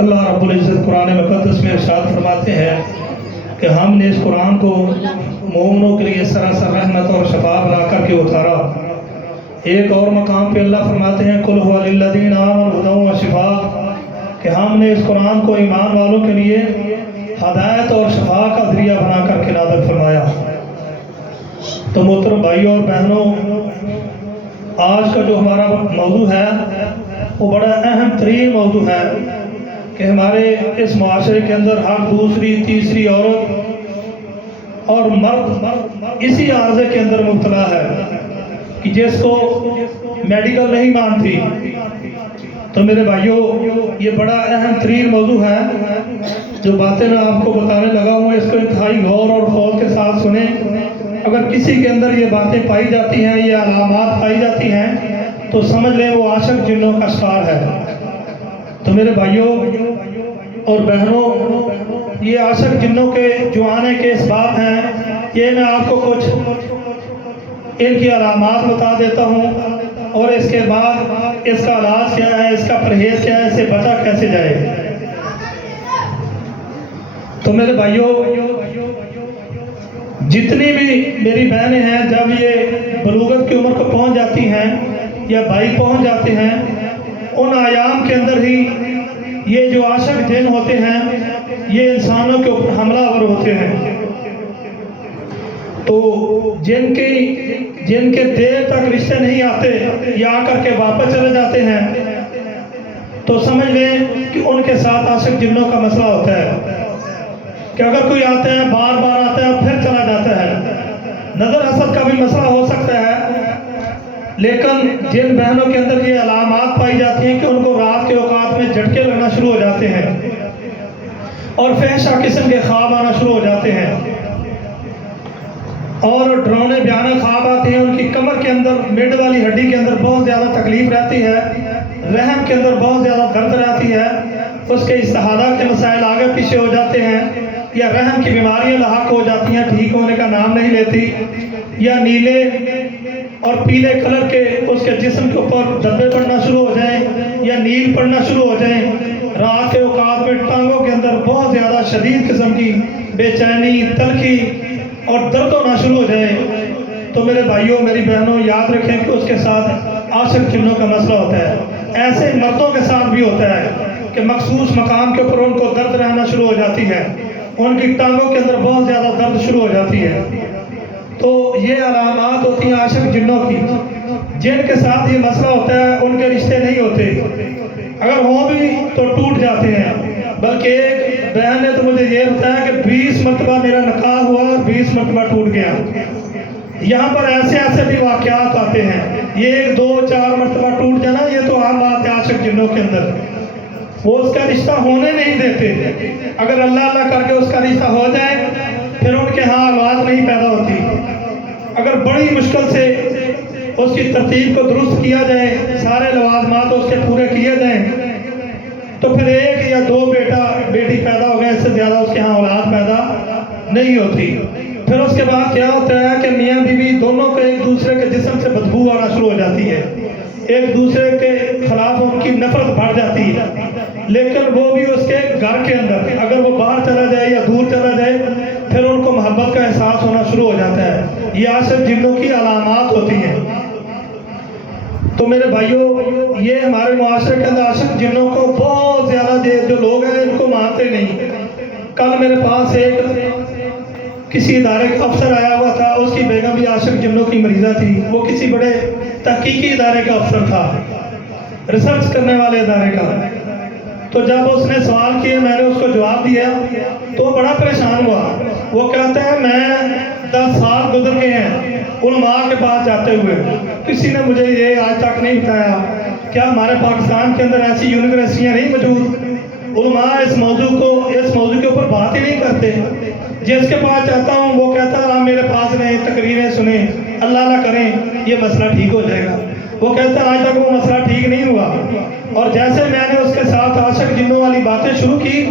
اللہ رب العزت قرآن مقدس میں ارشاد فرماتے ہیں کہ ہم نے اس قرآن کو مومنوں کے لیے سراسر رحمت اور شفا بنا کر کے اتارا۔ ایک اور مقام پہ اللہ فرماتے ہیں قل هو للذین آمنوا ھدی و شفاء، کہ ہم نے اس قرآن کو ایمان والوں کے لیے ہدایت اور شفا کا ذریعہ بنا کر کے نازل فرمایا۔ تو محترم بھائیوں اور بہنوں، آج کا جو ہمارا موضوع ہے وہ بڑا اہم ترین موضوع ہے کہ ہمارے اس معاشرے کے اندر ہر دوسری تیسری عورت اور مرد اسی عارضے کے اندر مبتلا ہے کہ جس کو میڈیکل نہیں مانتی۔ تو میرے بھائیوں، یہ بڑا اہم ترین موضوع ہے۔ جو باتیں میں آپ کو بتانے لگا ہوں اس کو انتہائی غور اور خوف کے ساتھ سنیں۔ اگر کسی کے اندر یہ باتیں پائی جاتی ہیں، یہ علامات پائی جاتی ہیں، تو سمجھ لیں وہ عاشق جنوں کا شکار ہے۔ تو میرے بھائیوں اور بہنوں، یہ عاشق جنوں کے جو آنے کے اسباب ہیں، یہ میں آپ کو کچھ ان کی علامات بتا دیتا ہوں، اور اس کے بعد اس کا علاج کیا ہے، اس کا پرہیز کیا ہے، اس سے بچا کیسے جائے۔ تو میرے بھائیوں، جتنی بھی میری بہنیں ہیں جب یہ بلوغت کی عمر کو پہنچ جاتی ہیں یا بھائی پہنچ جاتے ہیں، ان ایام کے اندر ہی یہ جو عاشق جن ہوتے ہیں یہ انسانوں کے اوپر حملہ آور ہوتے ہیں۔ تو جن کے دیر تک رشتے نہیں آتے یا آ کر کے واپس چلے جاتے ہیں، تو سمجھ لیں کہ ان کے ساتھ عاشق جنوں کا مسئلہ ہوتا ہے کہ اگر کوئی آتے ہیں بار بار آتا ہے پھر چلا جاتا ہے۔ نظر حسد کا بھی مسئلہ ہو سکتا ہے، لیکن جن بہنوں کے اندر یہ علامات پائی جاتی ہیں کہ ان کو رات کے اوقات میں جھٹکے لگنا شروع ہو جاتے ہیں اور فحشہ قسم کے خواب آنا شروع ہو جاتے ہیں اور ڈراؤنے بیانے خواب آتے ہیں، ان کی کمر کے اندر مڈ والی ہڈی کے اندر بہت زیادہ تکلیف رہتی ہے، رحم کے اندر بہت زیادہ درد رہتی ہے، اس کے استحاضہ کے مسائل آگے پیچھے ہو جاتے ہیں، یا رحم کی بیماریاں لاحق ہو جاتی ہیں، ٹھیک ہونے کا نام نہیں لیتی، یا نیلے اور پیلے کلر کے اس کے جسم کے اوپر دھبے پڑنا شروع ہو جائیں یا نیل پڑنا شروع ہو جائیں، رات کے اوقات میں ٹانگوں کے اندر بہت زیادہ شدید قسم کی بے چینی، تلخی اور درد ہونا شروع ہو جائے، تو میرے بھائیوں میری بہنوں یاد رکھیں کہ اس کے ساتھ عاشق جنوں کا مسئلہ ہوتا ہے۔ ایسے مردوں کے ساتھ بھی ہوتا ہے کہ مخصوص مقام کے اوپر ان کو درد رہنا شروع ہو جاتی ہے، ان کی ٹانگوں کے اندر بہت زیادہ درد شروع ہو جاتی ہے۔ تو یہ علامات ہوتی ہیں عاشق جنوں کی۔ جن کے ساتھ یہ مسئلہ ہوتا ہے ان کے رشتے نہیں ہوتے، اگر ہوں بھی تو ٹوٹ جاتے ہیں۔ بلکہ ایک بہن نے تو مجھے یہ بتایا کہ 20 مرتبہ میرا نکاح ہوا اور 20 مرتبہ ٹوٹ گیا۔ یہاں پر ایسے بھی واقعات آتے ہیں، یہ 1 2 4 مرتبہ ٹوٹ جانا یہ تو عام بات ہے عاشق جنوں کے اندر، وہ اس کا رشتہ ہونے نہیں دیتے۔ اگر اللہ کر کے اس کا رشتہ ہو جائے پھر ان کے ہاں اولاد نہیں پیدا ہوتی۔ اگر بڑی مشکل سے اس کی ترتیب کو درست کیا جائے، سارے لوازمات اس کے پورے کیے جائیں، تو پھر 1 یا 2 بیٹا بیٹی پیدا ہو گئے، اس سے زیادہ اس کے ہاں اولاد پیدا نہیں ہوتی۔ پھر اس کے بعد کیا ہوتا ہے کہ میاں بیوی دونوں کے ایک دوسرے کے جسم سے بدبو آنا شروع ہو جاتی ہے، ایک دوسرے کے خلاف ان کی نفرت بڑھ جاتی ہے، لیکن وہ بھی اس کے گھر کے اندر، اگر وہ باہر چلا جائے یا دور چلا جائے پھر ان کو محبت کا احساس ہونا شروع ہو جاتا ہے۔ یہ عاشق جنوں کی علامات ہوتی ہیں۔ تو میرے بھائیوں، یہ ہمارے معاشرے کے اندر عاشق جنوں کو بہت زیادہ جو لوگ ہیں ان کو مانتے نہیں۔ کل میرے پاس ایک کسی ادارے کا افسر آیا ہوا تھا، اس کی بیگم بھی عاشق جنوں کی مریضہ تھی، وہ کسی بڑے تحقیقی ادارے کا افسر تھا، ریسرچ کرنے والے ادارے کا۔ تو جب اس نے سوال کیے میں نے اس کو جواب دیا تو وہ بڑا پریشان ہوا۔ وہ کہتا ہے میں 10 سال گزر گئے ہیں علماء کے پاس جاتے ہوئے، کسی نے مجھے یہ آج تک نہیں بتایا، کیا ہمارے پاکستان کے اندر ایسی یونیورسٹیاں نہیں موجود؟ علماء اس موضوع کے اوپر بات ہی نہیں کرتے۔ جس کے پاس جاتا ہوں وہ کہتا ہے آپ میرے پاس رہیں، تقریریں سنیں، اللہ نہ کریں یہ مسئلہ ٹھیک ہو جائے گا۔ وہ کہتا ہے آج تک وہ مسئلہ ٹھیک نہیں ہوا، اور جیسے میں نے اس کے ساتھ عاشق جنوں والی باتیں شروع کی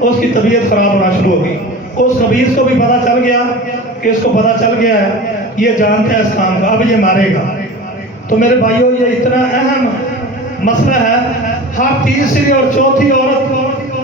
اس کی طبیعت خراب ہونا شروع ہو گئی۔ اس خبیث کو بھی پتہ چل گیا کہ اس کو پتہ چل گیا ہے یہ جانتا ہے اس کام کا، اب یہ مارے گا۔ تو میرے بھائیوں، یہ اتنا اہم مسئلہ ہے، ہر تیسری اور چوتھی عورت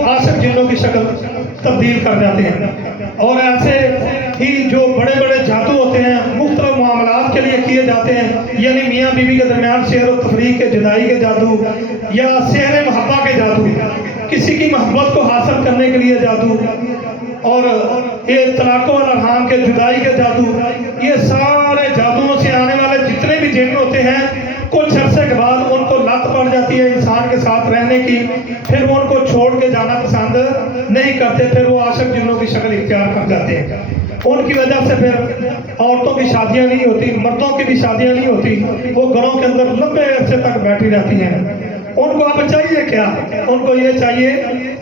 عاشق جنوں کی شکل تبدیل کر جاتے ہیں۔ اور ایسے ہی جو بڑے بڑے جادو ہوتے ہیں مختلف معاملات کے لیے کیے جاتے ہیں، یعنی میاں بیوی کے درمیان شیر و تفریح کے جدائی کے جادو، یا سحر محبہ کے جادو، کسی کی محبت کو حاصل کرنے کے لیے جادو، اور یہ طلاق والارحام کے جدائی کے جادو، یہ سارے جادوؤں سے آنے والے جتنے بھی جن ہوتے ہیں کچھ عرصے کے بعد ان کو لت پڑ جاتی ہے انسان کے ساتھ رہنے کی، پھر وہ ان کو چھوڑ کے جانا پسند نہیں کرتے، پھر وہ عاشق جنوں کی شکل اختیار کر جاتے ہیں۔ ان کی وجہ سے پھر عورتوں کی شادیاں نہیں ہوتی، مردوں کی بھی شادیاں نہیں ہوتی، وہ گھروں کے اندر لمبے عرصے تک بیٹھی رہتی ہیں۔ ان کو اب چاہیے کیا؟ ان کو یہ چاہیے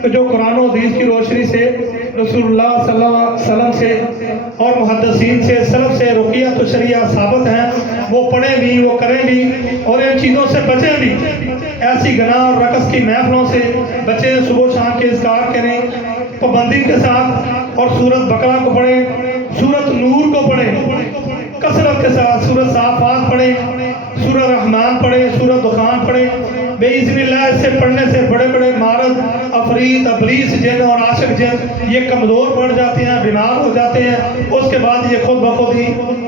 کہ جو قرآن و حدیث کی روشنی سے، رسول اللہ صلی اللہ علیہ وسلم سے اور محدثین سے، سلف سے رقیہ و شریعہ ثابت ہیں، وہ پڑھیں بھی، وہ کریں بھی، اور ان چیزوں سے بچیں بھی۔ ایسی گناہ اور رقص کی محفلوں سے بچیں، صبح و شام کے اذکار کریں پابندی کے ساتھ، اور سورۃ بقرہ کو پڑھیں، سورۃ نور کو پڑھیں کثرت کے ساتھ، سورۃ صافات پڑھیں، سورۃ رحمان پڑھیں، سورۃ دخان پڑھیں۔ بِإِذْنِ اللہ اس سے پڑھنے سے بڑے بڑے مارد، عفریت، ابلیس جن اور عاشق جن یہ کمزور پڑ جاتے ہیں، بیمار ہو جاتے ہیں، اس کے بعد یہ خود بخود ہی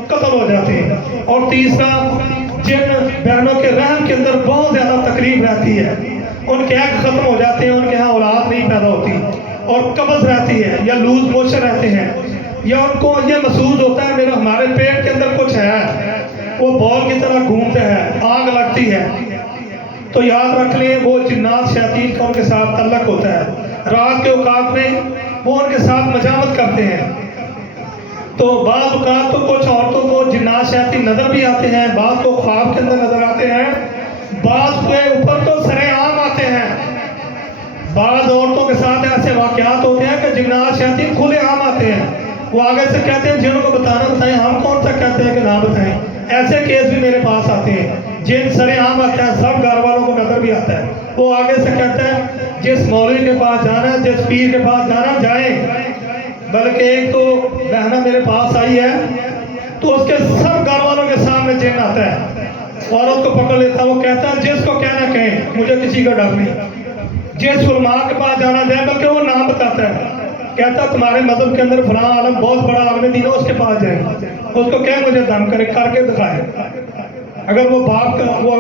قتل ہو جاتے ہیں۔ اور تیسرا، جن بہنوں کے رحم کے اندر بہت زیادہ تکلیف رہتی ہے، ان کے ایگ ختم ہو جاتے ہیں، ان کے ہاں اولاد نہیں پیدا ہوتی، اور قبض رہتی ہے یا لوز موشن رہتے ہیں، یا ان کو یہ محسوس ہوتا ہے میرا ہمارے پیٹ کے اندر کچھ ہے، وہ بال کی طرح گھومتے ہیں، آگ لگتی ہے، تو یاد رکھ لیں وہ جنات شیاطین کا ان کے ساتھ تعلق ہوتا ہے۔ رات کے اوقات میں وہ ان کے ساتھ مجاوت کرتے ہیں، تو بعض اوقات تو کچھ عورتوں کو جنات شیاطین نظر بھی آتے ہیں، بعض کو خواب کے اندر نظر آتے ہیں، بعض کے اوپر تو سرے عام آتے ہیں۔ بعض عورتوں کے ساتھ ایسے واقعات ہوتے ہیں کہ جنات شیاطین کھلے عام آتے ہیں، وہ آگے سے کہتے ہیں جن کو بتانا بتائیں، ہم کون سا کہتے ہیں کہ نہ بتائیں۔ ایسے کیس بھی میرے پاس آتے ہیں، جن سرے عام آتے ہیں، سب گھر والوں کو نظر بھی آتا ہے، وہ آگے سے کہتے ہیں جس مولوی کے پاس جانا ہے، جس پیر کے پاس جانا جائیں۔ بلکہ ایک تو بہنہ میرے پاس آئی ہے، تو اس کے سب گھر والوں کے سامنے جن آتا ہے، عورت کو پکڑ لیتا ہے، وہ کہتا ہے جس کو کہنا کہیں، مجھے کسی کا ڈر نہیں۔ جس علماء کے پاس جانا جائے، بلکہ وہ نام بتاتا ہے، کہتا ہے تمہارے مذہب کے اندر فلاں عالم بہت بڑا عالم دین ہے، اس کے پاس جائیں، اس کو کہیں مجھے دم کرے، کر کے دکھائے۔ اگر وہ باپ کا، وہ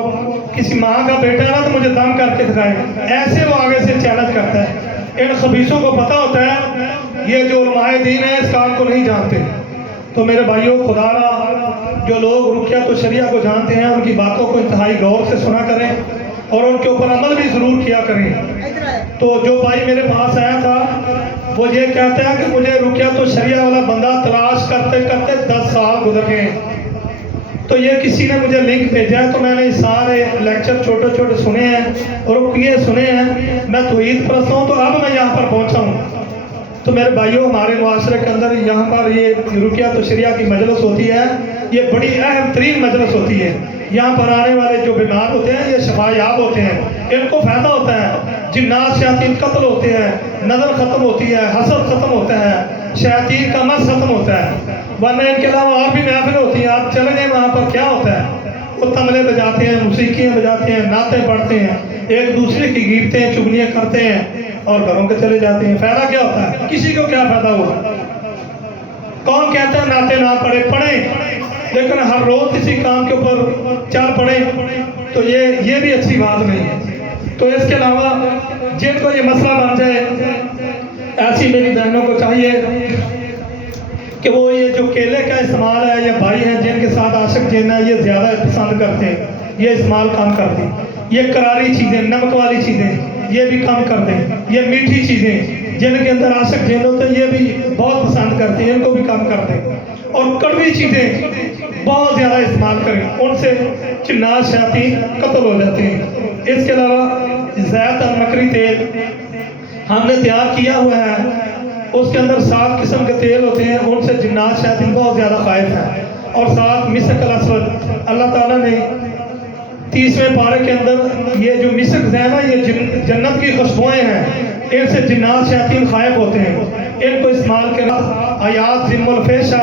کسی ماں کا بیٹا ہے نا، تو مجھے دم کر کے دکھائے۔ ایسے وہ آگے سے چیلنج کرتا ہے۔ ان خبیثوں کو پتہ ہوتا ہے یہ جو علماء دین ہیں اس کام کو نہیں جانتے۔ تو میرے بھائیوں، خدا را جو لوگ رقیہ و شریعہ کو جانتے ہیں، ان کی باتوں کو انتہائی غور سے سنا کریں، اور ان کے اوپر عمل بھی ضرور کیا کریں۔ تو جو بھائی میرے پاس آیا تھا وہ یہ کہتا ہے کہ مجھے رقیہ و شریعہ والا بندہ تلاش کرتے کرتے 10 سال گزر گئے۔ تو یہ کسی نے مجھے لنک بھیجا ہے، تو میں نے سارے لیکچر چھوٹے چھوٹے سنے ہیں اور رقیے سنے ہیں۔ میں توحید پرست ہوں، تو اب میں یہاں پر پہنچا ہوں۔ تو میرے بھائیوں، ہمارے معاشرے کے اندر یہاں پر یہ رقیہ و شریعہ کی مجلس ہوتی ہے، یہ بڑی اہم ترین مجلس ہوتی ہے۔ یہاں پر آنے والے جو بیمار ہوتے ہیں یہ شفا یاب ہوتے ہیں، ان کو فائدہ ہوتا ہے۔ جنات شیاطین قتل ہوتے ہیں، نظر ختم ہوتی ہے، حسد ختم ہوتا ہے، شیاطین کا مس ختم ہوتا ہے۔ ورنہ ان کے علاوہ اور بھی محفل ہوتی ہیں، آپ چلے گئے وہاں پر کیا ہوتا ہے؟ وہ تملے بجاتے ہیں، موسیقیاں بجاتے ہیں، نعتیں پڑھتے ہیں، ایک دوسرے کی غیبتیں چگلیاں کرتے ہیں اور گھروں کے چلے جاتے ہیں۔ فائدہ کیا ہوتا ہے؟ کسی کو کیا فائدہ ہوا؟ کون کہتا ہے نعتیں نہ پڑھیں، لیکن ہر روز کسی کام کے اوپر چل پڑیں، تو یہ بھی اچھی بات نہیں ہے۔ تو اس کے علاوہ جن کو یہ مسئلہ بن جائے، ایسی میری بہنوں کو چاہیے کہ وہ یہ جو کیلے کا استعمال ہے، یہ بھائی ہیں جن کے ساتھ عاشق جن ہے یہ زیادہ پسند کرتے ہیں، یہ استعمال کم کر دیں۔ یہ کراری چیزیں، نمک والی چیزیں یہ بھی کم کر دیں۔ یہ میٹھی چیزیں جن کے اندر عاشق جن ہوتے ہیں یہ بھی بہت پسند کرتے ہیں، ان کو بھی کم کر دیں۔ اور کڑوی چیزیں بہت زیادہ استعمال کریں، ان سے جنات شیاطین قتل ہو جاتے ہیں۔ اس کے علاوہ زیت اور مکری تیل ہم نے تیار کیا ہوا ہے، اس کے اندر 7 قسم کے تیل ہوتے ہیں، ان سے جنات شیاطین بہت زیادہ خائف ہیں۔ اور 7 مسک الاسود، اللہ تعالیٰ نے 30ویں پارے کے اندر یہ جو مسک زین ہے یہ جنت کی خوشبوئیں ہیں، ان سے جنات شیاطین خائف ہوتے ہیں۔ ان کو استعمال کرنا آیات ذم الفیشہ